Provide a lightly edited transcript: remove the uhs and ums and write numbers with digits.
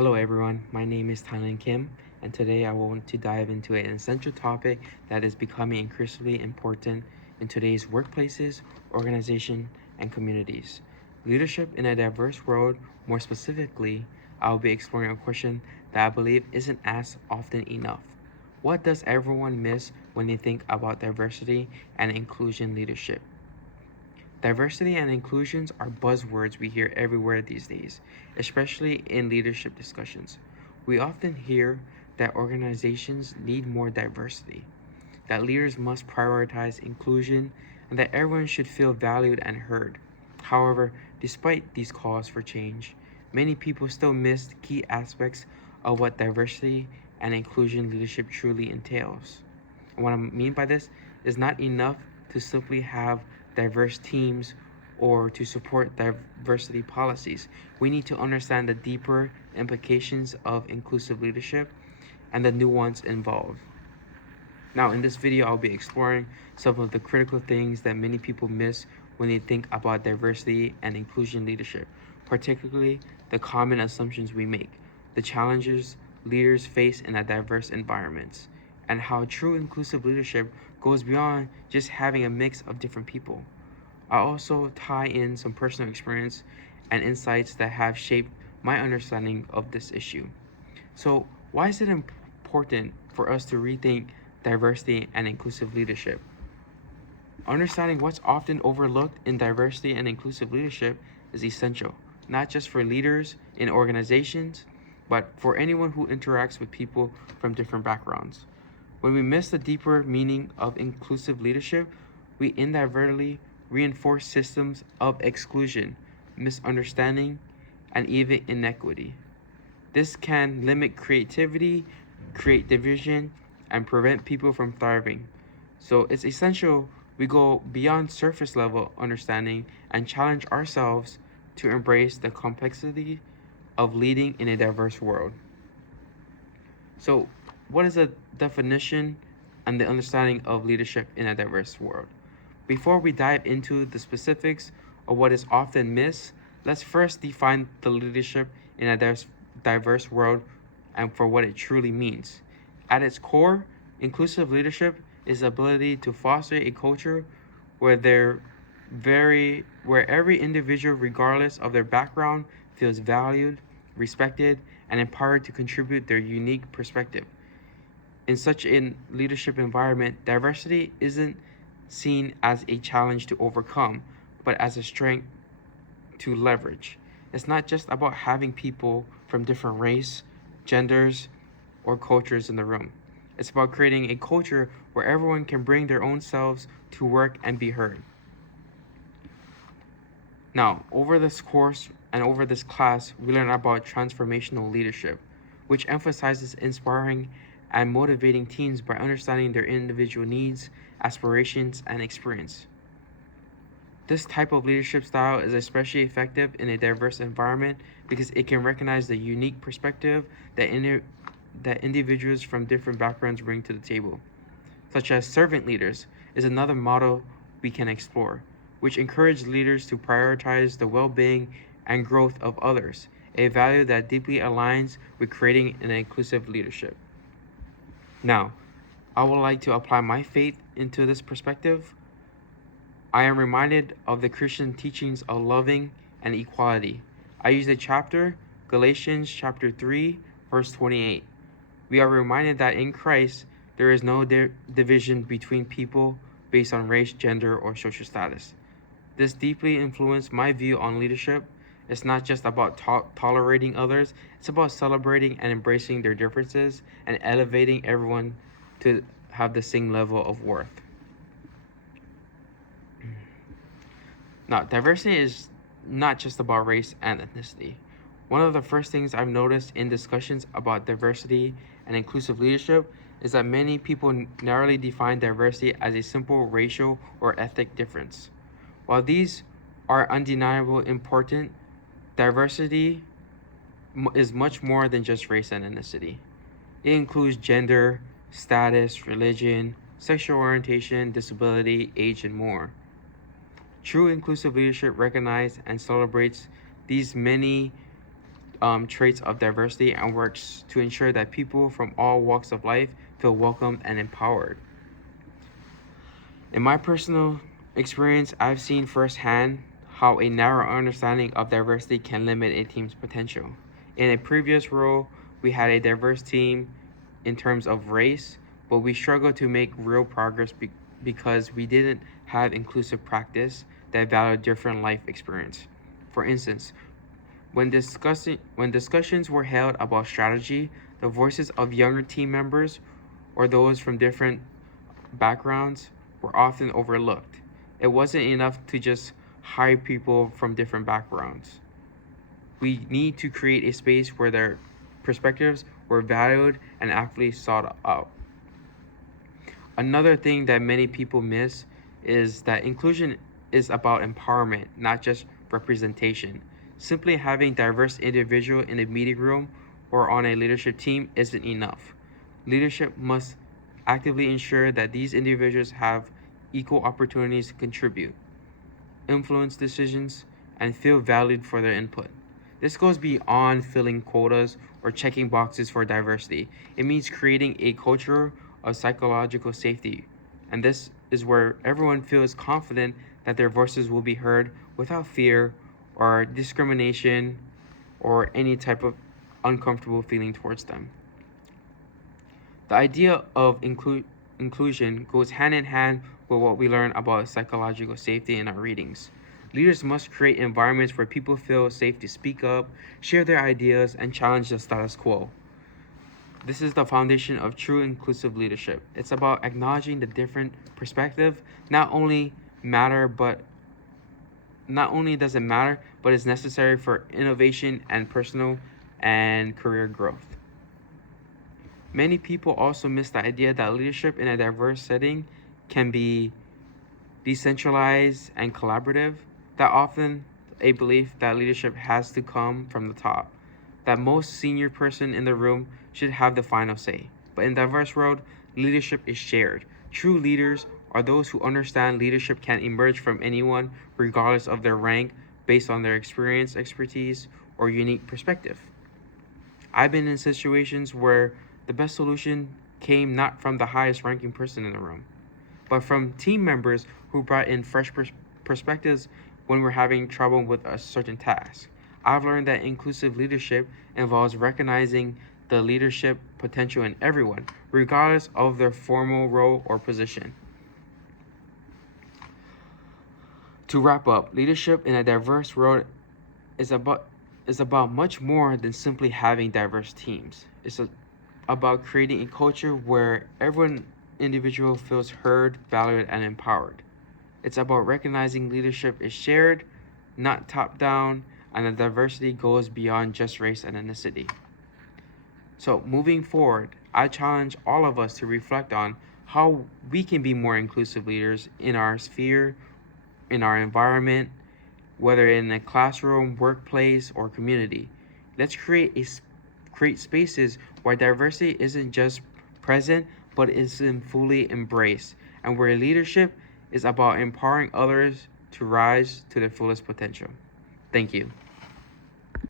Hello everyone, my name is Thailand Kim, and today I want to dive into an essential topic that is becoming increasingly important in today's workplaces, organizations, and communities. Leadership in a diverse world. More specifically, I'll be exploring a question that I believe isn't asked often enough. What does everyone miss when they think about diversity and inclusion leadership? Diversity and inclusions are buzzwords we hear everywhere these days, especially in leadership discussions. We often hear that organizations need more diversity, that leaders must prioritize inclusion, and that everyone should feel valued and heard. However, despite these calls for change, many people still miss key aspects of what diversity and inclusion leadership truly entails. And what I mean by this is not enough to simply have diverse teams or to support diversity policies. We need to understand the deeper implications of inclusive leadership and the nuance involved. Now, in this video, I'll be exploring some of the critical things that many people miss when they think about diversity and inclusion leadership, particularly the common assumptions we make, the challenges leaders face in a diverse environments, and how true inclusive leadership goes beyond just having a mix of different people. I also tie in some personal experience and insights that have shaped my understanding of this issue. So, why is it important for us to rethink diversity and inclusive leadership? Understanding what's often overlooked in diversity and inclusive leadership is essential, not just for leaders in organizations, but for anyone who interacts with people from different backgrounds. When we miss the deeper meaning of inclusive leadership, we inadvertently reinforce systems of exclusion, misunderstanding, and even inequity. This can limit creativity, create division, and prevent people from thriving. So it's essential we go beyond surface level understanding and challenge ourselves to embrace the complexity of leading in a diverse world. So, what is the definition and the understanding of leadership in a diverse world? Before we dive into the specifics of what is often missed, let's first define the leadership in a diverse world and for what it truly means. At its core, inclusive leadership is the ability to foster a culture where where every individual, regardless of their background, feels valued, respected, and empowered to contribute their unique perspective. In such a leadership environment, diversity isn't seen as a challenge to overcome, but as a strength to leverage. It's not just about having people from different race, genders, or cultures in the room. It's about creating a culture where everyone can bring their own selves to work and be heard. Now, over this course and over this class, we learn about transformational leadership, which emphasizes inspiring and motivating teams by understanding their individual needs, aspirations, and experience. This type of leadership style is especially effective in a diverse environment because it can recognize the unique perspective that individuals from different backgrounds bring to the table, such as servant leaders, is another model we can explore, which encourage leaders to prioritize the well-being and growth of others, a value that deeply aligns with creating an inclusive leadership. Now, I would like to apply my faith into this perspective. I am reminded of the Christian teachings of loving and equality. I use the chapter, Galatians chapter 3, verse 28. We are reminded that in Christ, there is no division between people based on race, gender, or social status. This deeply influenced my view on leadership. It's not just about tolerating others, it's about celebrating and embracing their differences and elevating everyone to have the same level of worth. Now, diversity is not just about race and ethnicity. One of the first things I've noticed in discussions about diversity and inclusive leadership is that many people narrowly define diversity as a simple racial or ethnic difference. While these are undeniably important, diversity is much more than just race and ethnicity. It includes gender, status, religion, sexual orientation, disability, age, and more. True inclusive leadership recognizes and celebrates these many traits of diversity and works to ensure that people from all walks of life feel welcomed and empowered. In my personal experience, I've seen firsthand how a narrow understanding of diversity can limit a team's potential. In a previous role, we had a diverse team in terms of race, but we struggled to make real progress because we didn't have inclusive practice that valued different life experience. For instance, when discussions were held about strategy, the voices of younger team members or those from different backgrounds were often overlooked. It wasn't enough to just hire people from different backgrounds. We need to create a space where their perspectives were valued and actively sought out. Another thing that many people miss is that inclusion is about empowerment, not just representation. Simply having diverse individuals in a meeting room or on a leadership team isn't enough. Leadership must actively ensure that these individuals have equal opportunities to contribute, influence decisions, and feel valued for their input. This goes beyond filling quotas or checking boxes for diversity. It means creating a culture of psychological safety. And this is where everyone feels confident that their voices will be heard without fear or discrimination or any type of uncomfortable feeling towards them. The idea of inclusion goes hand in hand with what we learn about psychological safety in our readings. Leaders must create environments where people feel safe to speak up, share their ideas, and challenge the status quo. This is the foundation of true inclusive leadership. It's about acknowledging the different perspective not only does it matter, but is necessary for innovation and personal and career growth. Many people also miss the idea that leadership in a diverse setting can be decentralized and collaborative. That often a belief that leadership has to come from the top, that most senior person in the room should have the final say. But in diverse world, leadership is shared. True leaders are those who understand leadership can emerge from anyone regardless of their rank based on their experience, expertise, or unique perspective. I've been in situations where the best solution came not from the highest ranking person in the room, but from team members who brought in fresh perspectives when we're having trouble with a certain task. I've learned that inclusive leadership involves recognizing the leadership potential in everyone, regardless of their formal role or position. To wrap up, leadership in a diverse world is about much more than simply having diverse teams. It's about creating a culture where every individual feels heard, valued, and empowered. It's about recognizing leadership is shared, not top down, and the diversity goes beyond just race and ethnicity. So moving forward, I challenge all of us to reflect on how we can be more inclusive leaders in our sphere, in our environment, whether in a classroom, workplace, or community. Let's create spaces where diversity isn't just present, but is fully embraced, and where leadership is about empowering others to rise to their fullest potential. Thank you.